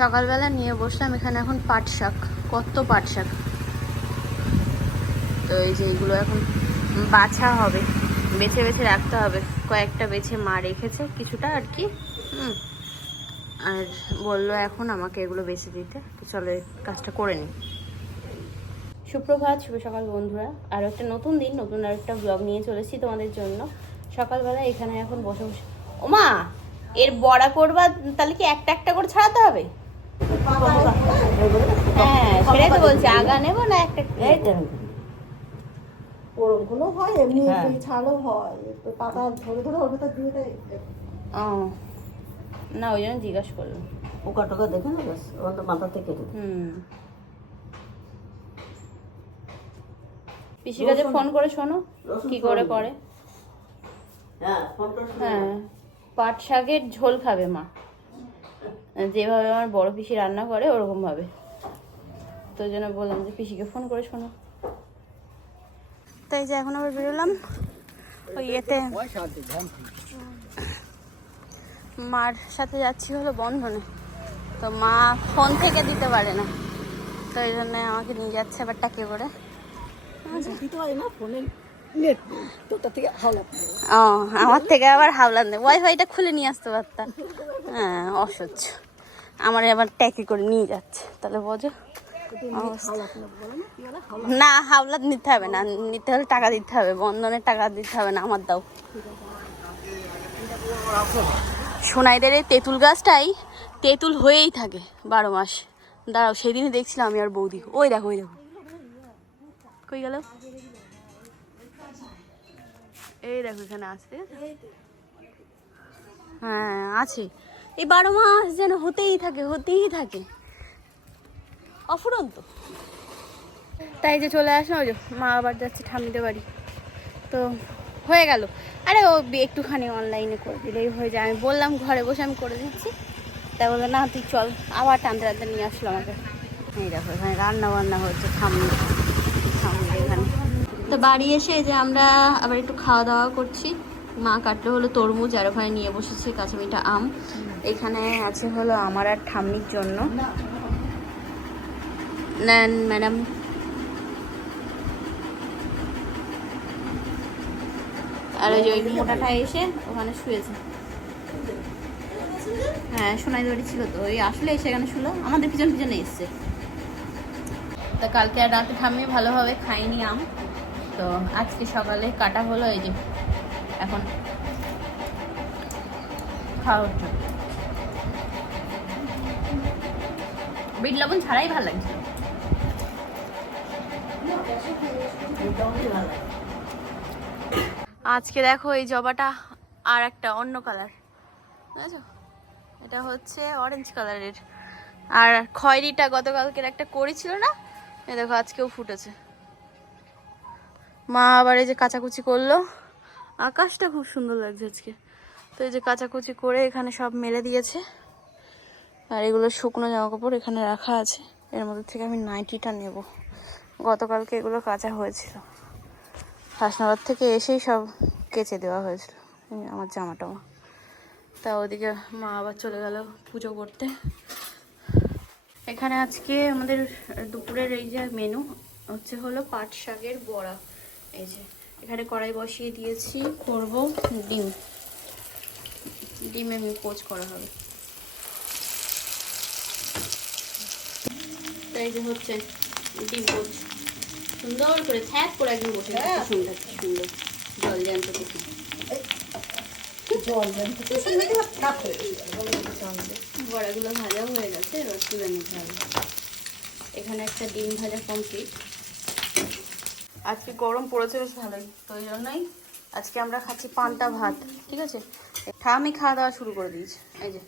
সকালবেলা নিয়ে বসলাম, এখানে এখন পাট শাক, কত পাট শাক। তো এই যে এইগুলো এখন বাছা হবে, বেছে বেছে রাখতে হবে। কয়েকটা বেছে মা রেখেছে, কিছুটা আর কি আর বলল এখন আমাকে এগুলো বেছে দিতে, তো চলে কাজটা করে নিই। সুপ্রভাত, শুভ সকাল বন্ধুরা। আর একটা নতুন দিন, নতুন আর একটা ব্লগ নিয়ে চলেছি তোমাদের জন্য। সকালবেলা এখানে এখন বসে বসে ওমা, এর বড়া করবা, তাহলে কি একটা একটা করে ছাড়াতে হবে? হ্যাঁ সেটাই তো বলছি আগা নেব না একটা ওরমগুলো হয় এমনি ওই পাতা ধরে ধরে ওর ভেতর দিয়ে দেয়। না ওই জন্য জিজ্ঞাসা করলাম। পোকা টোকা দেখে না ব্যাস ওর তো মাথা থেকে হুম। পিসির কাছে ফোন করে শোনো কি করে করে। হ্যাঁ হ্যাঁ পাট শাকের ঝোল খাবে মা। যেভাবে আমার বড় পিসি রান্না করে ওরকম ভাবে তো ওই জন্য বললাম যে পিসিকে ফোন করে শোনো। তাই যে এখন আবার বেরোলাম। ওই ইয়েতে মার সাথে যাচ্ছি হলো বন্ধনে। তো মা ফোন থেকে দিতে পারে না। তো এই জন্য আমাকে নিয়ে যাচ্ছে আবার টাকে করে। দিতে হয় না ফোনে? ও আমার থেকে আবার হাওলাত নেই ওয়াইফাইটা খুলে নিয়ে আসতে পারতাম হ্যাঁ অসহ্য। আমার আবার ট্যাকে করে নিয়ে যাচ্ছে। তাহলে বোঝো না হাওলা না হাওলাত নিতে হবে না। নিতে হলে টাকা দিতে হবে। বন্ধনের টাকা দিতে হবে না আমার দাও। সোনাইদের এই তেঁতুল গাছটাই তেঁতুল হয়েই থাকে বারো মাস। দাঁড়াও সেদিনই দেখছিলাম আমি আর বৌদি। ওই দেখো ওই দেখো। কই গেল? এই দেখো এখানে আছে। হ্যাঁ আছে। এই বারো মাস যেন হতেই থাকে হতেই থাকে। অফুরন্ত। তাই যে চলে আসলাম ওই মা আবার যাচ্ছে ঠাম্মিদের বাড়ি। তো হয়ে গেল। আরে ও একটুখানি অনলাইনে করে দিলেই হয়ে যায়। আমি বললাম ঘরে বসে আমি করে দিচ্ছি। তাই বলল না তুই চল। আবার টানতে টানতে নিয়ে আসলো আমাকে। এই দেখো এখানে রান্না বান্না হচ্ছে এখানে তো বাড়ি এসে যে আমরা আবার একটু খাওয়া দাওয়া করছি। মা কাটলো হলো তরমুজ, আর ওখানে নিয়ে বসেছে কাঁচামিটা আম। এখানে আছে হলো আমার আর ঠাম্মির জন্য। নেন, ম্যাডাম। আর ওই ওই মোটাটা এসে ওখানে শুয়েছে। হ্যাঁ সোনাই বাড়ি ছিল তো। ওই আসলে সেখানে শুলো। আমাদের পিছন পিছনে এসছে। তা কালকে আর রাতে ঠাম্মি ভালোভাবে খাইনি আম। তো আজকে সকালে কাটা হলো এই যে, এখন খাওয়া হচ্ছে বিট লবণ ছাড়াই ভালো লাগছিল লাগে। আজকে দেখো এই জবাটা আর একটা অন্য কালার। বুঝেছ? এটা হচ্ছে অরেঞ্জ কালারের আর খয়েরিটা গতকালকের একটা করেছিল না? এই দেখো আজকেও ফুটেছে। মা আবার এই যে কাচাকুচি করল। আকাশটা খুব সুন্দর লাগছে আজকে। তো এই যে কাচাকুচি করে এখানে সব মেলে দিয়েছে। আর এগুলো শুকনো জামা কাপড় এখানে রাখা আছে। এর মধ্যে থেকে আমি নাইটিটা নেব। গতকালকে এগুলো কাঁচা হয়েছিল। হাসনাবাদ থেকে এসেই সব কেচে দেওয়া হয়েছিল। আমার জামা টামা তা ওদিকে মা আবার চলে গেল পুজো করতে। এখানে আজকে আমাদের দুপুরের এই যে মেনু হচ্ছে হলো পাট শাকের বড়া। এই যে এখানে কড়াই বসিয়ে দিয়েছি করব ডিম। ডিম এমনি পোচ করা হবে। এই যে হচ্ছে ডিম পোচ সুন্দর করে থ্যাপ করে একদম বসে গেছে। সুন্দর সুন্দর। জল জ্যান্ত দেখি জল দেন তো শুনে কি কাপ হয়ে গেছে বলে বড়াগুলো ভাজা হয়ে গেছে এবার তুলে নিতে হবে। এখানে একটা ডিম ভাজা কমপ্লিট আজকে গরম পড়েছে বেশ ভালোই, তো ওই জন্যই আজকে আমরা খাচ্ছি পান্তা ভাত, ঠিক আছে? আমি খাওয়া দাওয়া শুরু করে দিয়েছি, এই যে।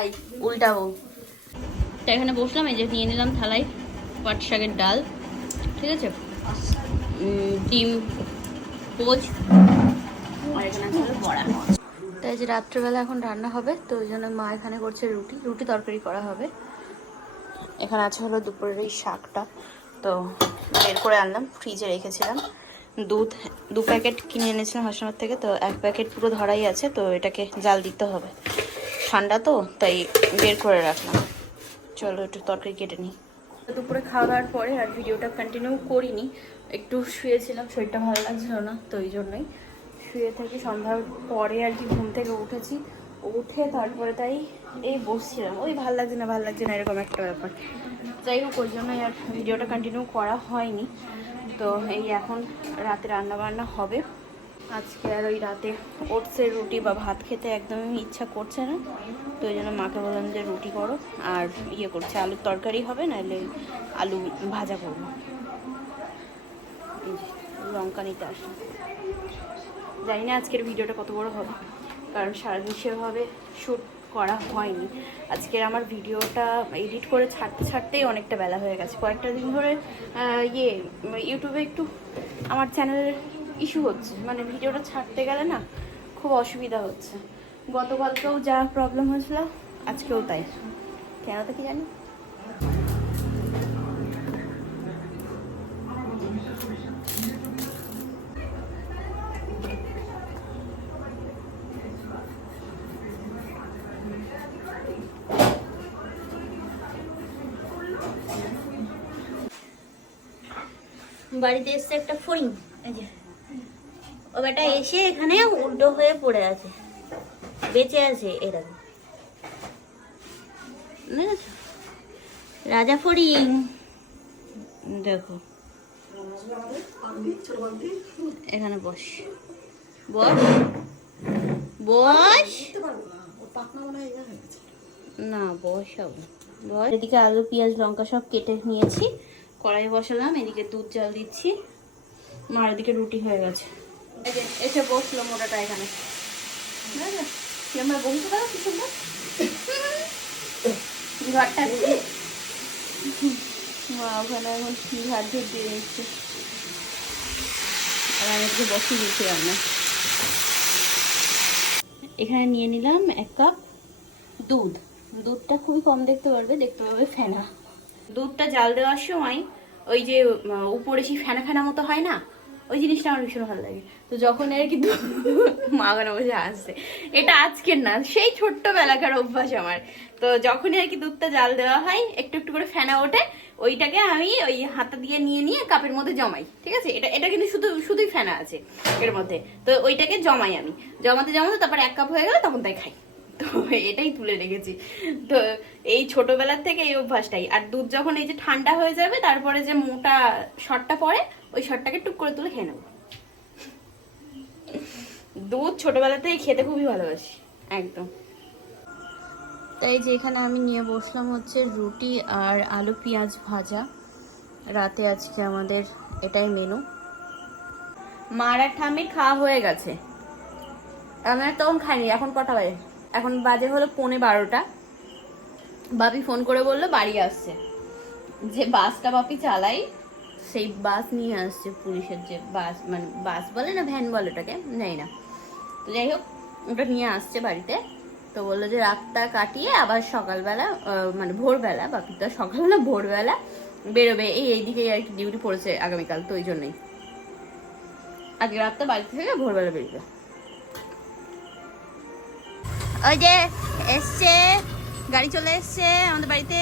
এই উল্টাবো তো এখানে বসলাম, এই যে নিয়ে নিলাম থালায় পাট শাকের ডাল, ঠিক আছে? ডিম, পোচ, আর এখানে আছে বড়া। তাই যে রাত্রেবেলা এখন রান্না হবে, তো ওই জন্য মা এখানে করছে রুটি রুটি তরকারি করা হবে। এখানে আছে হলো দুপুরের এই শাকটা। তো বের করে আনলাম ফ্রিজে রেখেছিলাম। দুধ, দু প্যাকেট কিনে এনেছিলাম হাসনাবাদ থেকে, তো এক প্যাকেট পুরো ধরাই আছে, তো এটাকে জাল দিতে হবে। ঠান্ডা তো, তাই বের করে রাখলাম। চলো একটু তরকারি কেটে নিই। দুপুরে খাওয়া দাওয়ার পরে আর ভিডিওটা কন্টিনিউ করিনি, একটু শুয়েছিলাম, শরীরটা ভালো লাগছিল না, তো ওই জন্যই। শুয়ে থেকে সন্ধ্যার পরে আর কি ঘুম থেকে উঠেছি, উঠে তারপরে তাই এই বসছিলাম। ওই ভালো লাগছে না, ভালো লাগছে না, এরকম একটা ব্যাপার। যাই হোক, ওই জন্যই আর ভিডিওটা কন্টিনিউ করা হয়নি। তো এই এখন রাতে রান্না বান্না হবে। আজকে আর ওই রাতে ওটসের রুটি বা ভাত খেতে একদমই ইচ্ছা করছে না। তো ওই জন্য মাকে বললাম যে, রুটি করো। আর ইয়ে করছে, আলুর তরকারি হবে না নাহলে আলু ভাজা করব। লঙ্কা নিতে আসলাম। জানি না আজকের ভিডিওটা কত বড় হবে, কারণ সারাদিন সেভাবে শ্যুট করা হয়নি। আজকের আমার ভিডিওটা এডিট করে ছাড়তে ছাড়তেই অনেকটা বেলা হয়ে গেছে। কয়েকটা দিন ধরে ইয়ে ইউটিউবে একটু আমার চ্যানেলের ইস্যু হচ্ছে। মানে ভিডিওটা ছাড়তে গেলে না খুব অসুবিধা হচ্ছে। গতকালকেও যা প্রবলেম হয়েছিল, আজকেও তাই। কেন তো কি জানি? বাড়িতে এসছে একটা ফড়িং ও বেটা এসে এখানে উল্টো হয়ে পড়ে আছে, বেঁচে আছে এরকম। রাজা ফড়িং। দেখো। এখানে বস। বস। বস। না, বসাবো বস। এদিকে আলু, পেঁয়াজ, লঙ্কা সব কেটে নিয়েছি। কড়াই বসালাম এদিকে দুধ জাল দিচ্ছি। মার এদিকে রুটি হয়ে গেছে। এই যে এসে বসল মোটাটা এখানে। বুঝলে? কিরম ভাবে বসতে পারো কি সুন্দর? ঘরটা মা ওখানে এখন ঘাট ধর দিয়ে দিচ্ছে। আর আমি একটু বসিয়ে দিচ্ছি রান্না। এখানে নিয়ে নিলাম এক কাপ দুধ। দুধটা খুবই কম দেখতে পারবে দেখতে পাবে ফেনা। দুধটা জাল দেওয়ার সময় ওই যে উপরে সেই ফেনা ফেনা মতো হয় না? ওই জিনিসটা আমার ভীষণ ভালো লাগে। তো যখন আর কি মা ওখানে বসে আসছে এটা আজকের না, সেই ছোট্টবেলাকার অভ্যাস আমার। তো যখনই আর কি দুধটা জাল দেওয়া হয়, একটু একটু করে ফেনা ওঠে, ওইটাকে আমি ওই হাতা দিয়ে নিয়ে নিয়ে কাপের মধ্যে জমাই, ঠিক আছে? এটা এটা কিন্তু শুধু, শুধুই ফেনা আছে এর মধ্যে। তো ওইটাকে জমাই আমি। জমাতে জমাতে তারপর এক কাপ হয়ে গেলে তখন তাই খাই। তো এটাই তুলে রেখেছি। তো এই ছোটবেলার থেকে এই অভ্যাসটাই। আর দুধ যখন এই যে ঠান্ডা হয়ে যাবে তারপরে যে মোটা শটটা পড়ে ওই শটটাকে টুক করে তুলে খেয়ে নেব। দুধ ছোটবেলা থেকে খেতে খুবই ভালোবাসি একদম। তাই যে এখানে আমি নিয়ে বসলাম হচ্ছে রুটি আর আলু পেঁয়াজ ভাজা। রাতে আজকে আমাদের এটাই মেনু মার আর ঠাম্মির খাওয়া হয়ে গেছে। আমরা তখন খাইনি এখন কটা বাজে? এখন বাজে হলো পৌনে বারোটা। বাপি ফোন করে বলল, বাড়ি আসছে। যে বাসটা বাপি চালাই, সেই বাস নিয়ে আসছে পুলিশের যে বাস মানে বাস বলে না, ভ্যান বলে ওটাকে নেই না। তো যাই হোক, ওটা নিয়ে আসছে বাড়িতে। তো বলল যে রাতটা কাটিয়ে আবার সকালবেলা মানে ভোরবেলা, বাপি তো সকাল না, ভোরবেলা বেরোবে। এই এইদিকে আর কি ডিউটি পড়েছে আগামীকাল, তো ওই জন্যই। আজকে রাতটা বাড়ি থেকে ভোরবেলা বেরোবে। ওই যে এসছে গাড়ি চলে এসছে আমাদের বাড়িতে।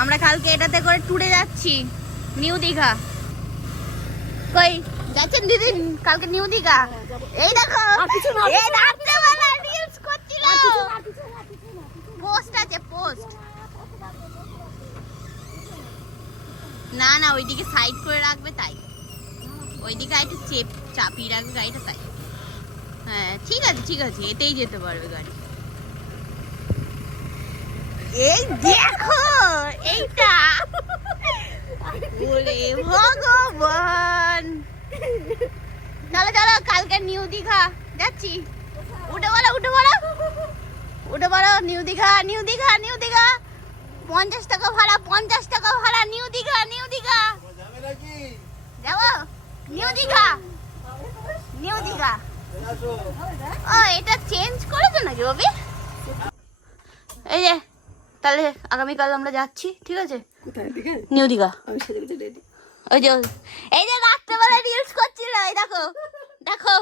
আমরা কালকে এটাতে করে ট্যুরে যাচ্ছি নিউ দীঘা। কই যাচ্ছেন দিদি? কালকে নিউ দীঘা? এই দেখো এই রাত্রেবেলা রিলস করছিল। পোস্ট আছে পোস্ট না না ওইদিকে সাইড করে রাখবে তাই। ওইদিকে একটু চেপ চাপিয়ে রাখবে গাড়িটা তাই। হ্যাঁ ঠিক আছে ঠিক আছে এতেই যেতে পারবে গাড়ি। এই দেখো এইটা। ওরে ভগবান। চলো চলো কালকে নিউ দীঘা যাচ্ছি। উঠে বলো উঠে বলো উঠে বলো new Digha new Digha new Digha. পঞ্চাশ টাকা ভাড়া পঞ্চাশ টাকা ভাড়া নিউ দীঘা নিউ দীঘা। যাব? New Digha new Digha. ও এটা চেঞ্জ করেছ রবি এই যে তাহলে আগামীকাল আমরা যাচ্ছি ঠিক আছে? নিউ দীঘা। ওই যে এই যে রাত্রেবেলা রিলস করছিল এই দেখো দেখো।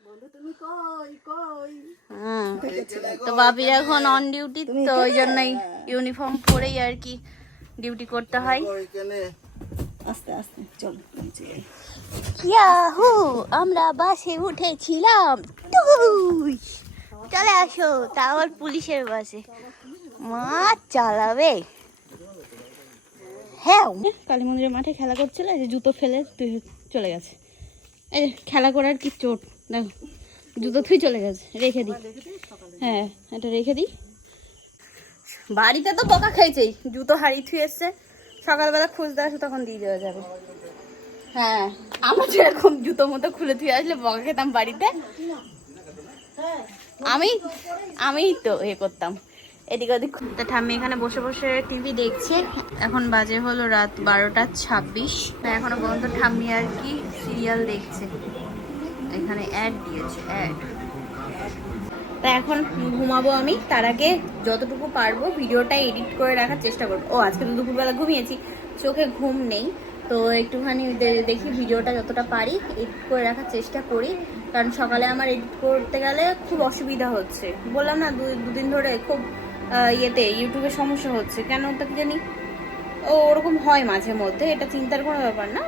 বন্ধু তুমি কই কই? হুম। তো বাপি এখন অন ডিউটি তো ওই জন্যই ইউনিফর্ম পরেই আর কি ডিউটি করতে হয়। আস্তে আস্তে চলো। ইয়াহু আমরা বাসে উঠেছিলাম। টুই। চলে আসো তা আবার পুলিশের বাসে। মা চালাবে। হ্যাঁ। কালী মন্দিরের মাঠে খেলা করছিল যে জুতো ফেলে তুই চলে গেছে। এই যে খেলা করার কি চোট? দেখো জুতো থুই চলে গেছে রেখে দিই হ্যাঁ এটা রেখে দিই বাড়িতে তো বকা খেয়েছেই। জুতো হারিয়ে থুয়ে এসছে। সকালবেলা খুঁজতে আসো তখন দিয়ে দেওয়া যাবে। হ্যাঁ আমরা যেরকম জুতো মতো খুলে থুয়ে আসলে বকা খেতাম বাড়িতে। আমি আমি তো এ করতাম। এদিক ওদিক। তা ঠাম্মি এখানে বসে বসে টিভি দেখছে। এখন বাজে হলো রাত বারোটা ছাব্বিশ। এখনও পর্যন্ত ঠাম্মি আর কি সিরিয়াল দেখছে। এখানে অ্যাড দিয়েছে অ্যাড তা এখন ঘুমাবো আমি। তার আগে যতটুকু পারব ভিডিওটা এডিট করে রাখার চেষ্টা করব। ও আজকে তো দুপুরবেলা ঘুমিয়েছি। চোখে ঘুম নেই। তো একটুখানি দেখি ভিডিওটা যতটা পারি এডিট করে রাখার চেষ্টা করি। কারণ সকালে আমার এডিট করতে গেলে খুব অসুবিধা হচ্ছে। বললাম না দুদিন ধরে খুব ইয়েতে, ইউটিউবে সমস্যা হচ্ছে। কেন তা কি জানি? ও, ওরকম হয় মাঝে মধ্যে, এটা চিন্তার কোনো ব্যাপার না।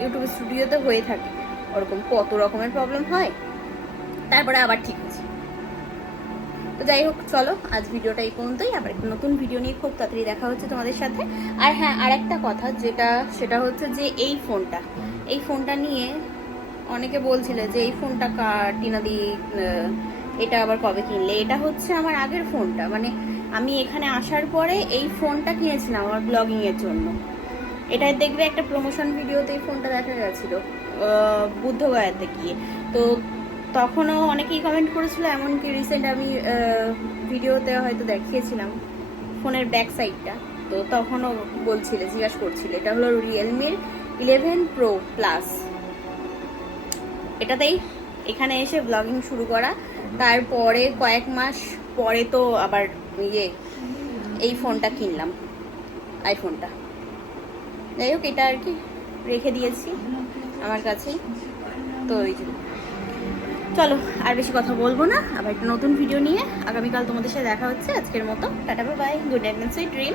ইউটিউব স্টুডিওতে হয়ে থাকে। ওরকম কত রকমের প্রবলেম হয়। তারপরে আবার ঠিক আছে তো যাই হোক, চলো, আজ ভিডিওটা এই পর্যন্তই। আবার একটা নতুন ভিডিও নিয়ে খুব তাড়াতাড়ি দেখা হচ্ছে তোমাদের সাথে। আর হ্যাঁ আর একটা কথা যেটা, সেটা হচ্ছে যে এই ফোনটা এই ফোনটা নিয়ে অনেকে বলছিল যে এই ফোনটা কার টিনাদি এটা আবার কবে কিনলে? এটা হচ্ছে আমার আগের ফোনটা। মানে আমি এখানে আসার পরে এই ফোনটা কিনেছিলাম আমার ব্লগিং এর জন্য। এটা দেখবে একটা প্রমোশন ভিডিওতে এই ফোনটা দেখা গেছিল বুদ্ধগয়াতে গিয়ে। তো তখনও অনেকেই কমেন্ট করেছিল, এমনকি রিসেন্ট আমি ভিডিওতে হয়তো দেখিয়েছিলাম ফোনের ব্যাক সাইডটা তো তখনও বলছিল, জিজ্ঞাসা করছিল, এটা হলো রিয়েলমির ইলেভেন প্রো প্লাস এটাতেই এখানে এসে ব্লগিং শুরু করা। তারপরে কয়েক মাস পরে তো আবার ইয়ে এই ফোনটা কিনলাম আইফোনটা যাই হোক, এটা আর কি রেখে দিয়েছি আমার কাছেই তো ওই জন্য। চলো, আর বেশি কথা বলব না। আবার একটা নতুন ভিডিও নিয়ে আগামীকাল তোমাদের সাথে দেখা হচ্ছে। আজকের মতো, ta-ta bye good night sweet dream